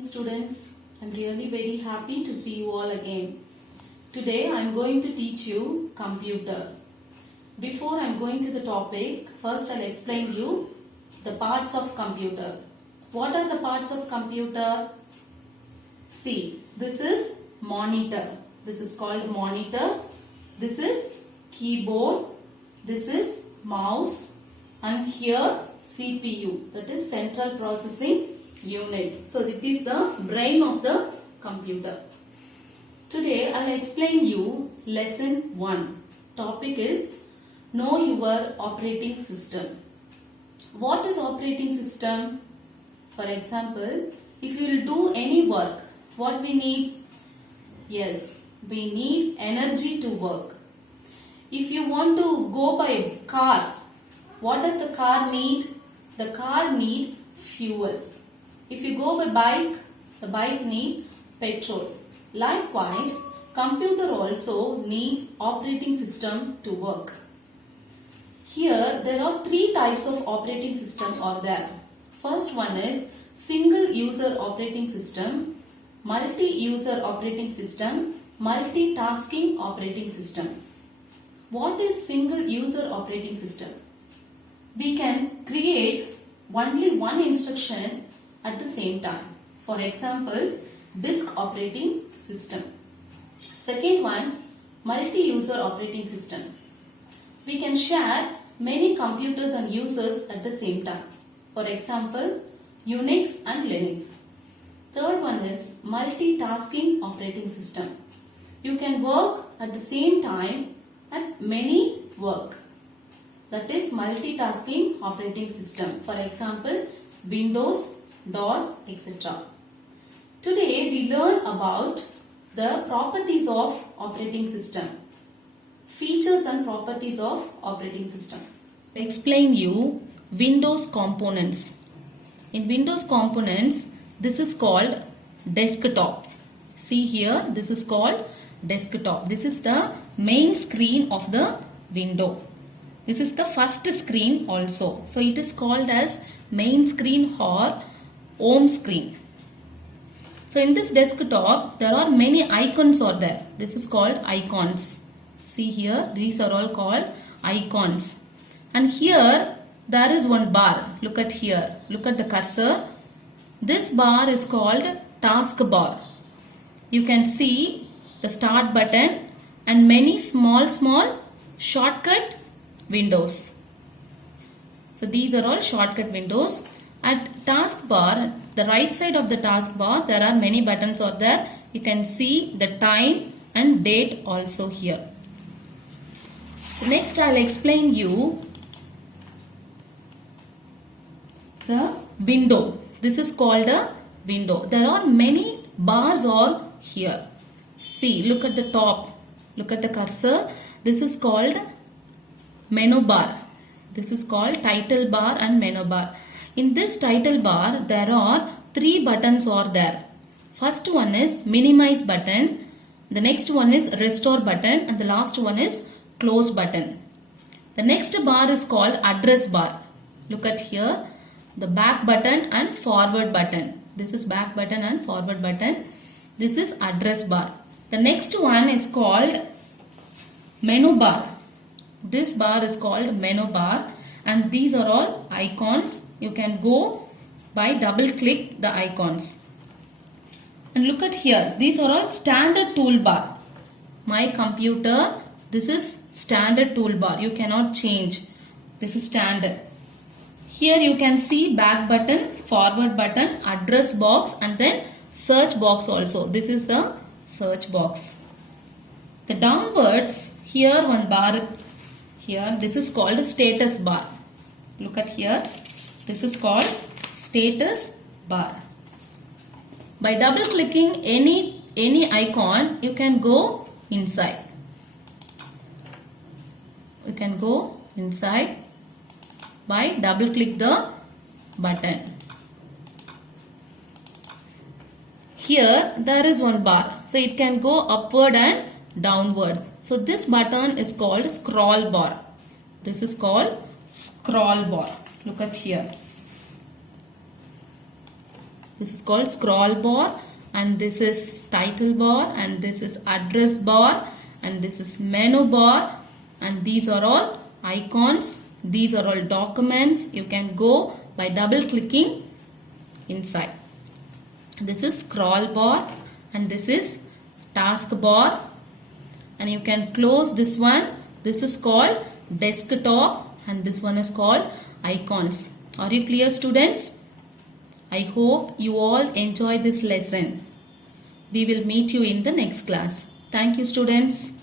Students, I'm really very happy to see you all again. Today I'm going to teach you computer. Before I'm going to the topic, first I'll explain you the parts of computer. What are the parts of computer? See, this is monitor. This is called monitor. This is keyboard. This is mouse. And here CPU, that is central processing unit. So it is the brain of the computer. Today I will explain you lesson 1. Topic is know your operating system. What is operating system? For example, if you will do any work, what we need? Yes, we need energy to work. If you want to go by car, what does the car need? The car need fuel. If you go by bike, the bike need petrol. Likewise, computer also needs operating system to work. Here there are 3 types of operating system are there. First one is single user operating system, multi-user operating system, multitasking operating system. What is single user operating system? We can create only one instruction at the same time. For example, disk operating system. Second one, multi-user operating system. We can share many computers and users at the same time. For example, Unix and Linux. Third one is multitasking operating system. You can work at the same time at many work. That is multitasking operating system. For example, Windows, DOS, etc. Today we learn about the properties of operating system. Features and properties of operating system. I explain you Windows components. In Windows components, this is called desktop. See here, this is called desktop. This is the main screen of the window. This is the first screen also. So it is called as main screen or home screen. So in this desktop, there are many icons are there. This is called icons. See here, these are all called icons. And here, there is one bar. Look at here. Look at the cursor. This bar is called taskbar. You can see the start button and many small shortcut windows. So these are all shortcut windows. At taskbar, the right side of the taskbar, there are many buttons are there. You can see the time and date also here. So next I will explain you the window. This is called a window. There are many bars are here. See, look at the top. Look at the cursor. This is called menu bar. This is called title bar and menu bar. In this title bar, there are 3 buttons are there. First one is minimize button. The next one is restore button. And the last one is close button. The next bar is called address bar. Look at here. The back button and forward button. This is back button and forward button. This is address bar. The next one is called menu bar. This bar is called menu bar. And these are all icons. You can go by double click the icons. And look at here. These are all standard toolbar. My computer, this is standard toolbar. You cannot change. This is standard. Here you can see back button, forward button, address box and then search box also. This is a search box. The downwards, here one bar here. This is called status bar. Look at here. This is called status bar. By double clicking any icon, you can go inside. You can go inside by double click the button. Here there is one bar. So it can go upward and downward. So this button is called scroll bar. This is called scroll bar. Look at here. This is called scroll bar, and this is title bar, and this is address bar, and this is menu bar, and these are all icons. These are all documents. You can go by double clicking inside. This is scroll bar, and this is task bar, and you can close this one. This is called desktop, and this one is called icons. Are you clear, students? I hope you all enjoy this lesson. We will meet you in the next class. Thank you, students.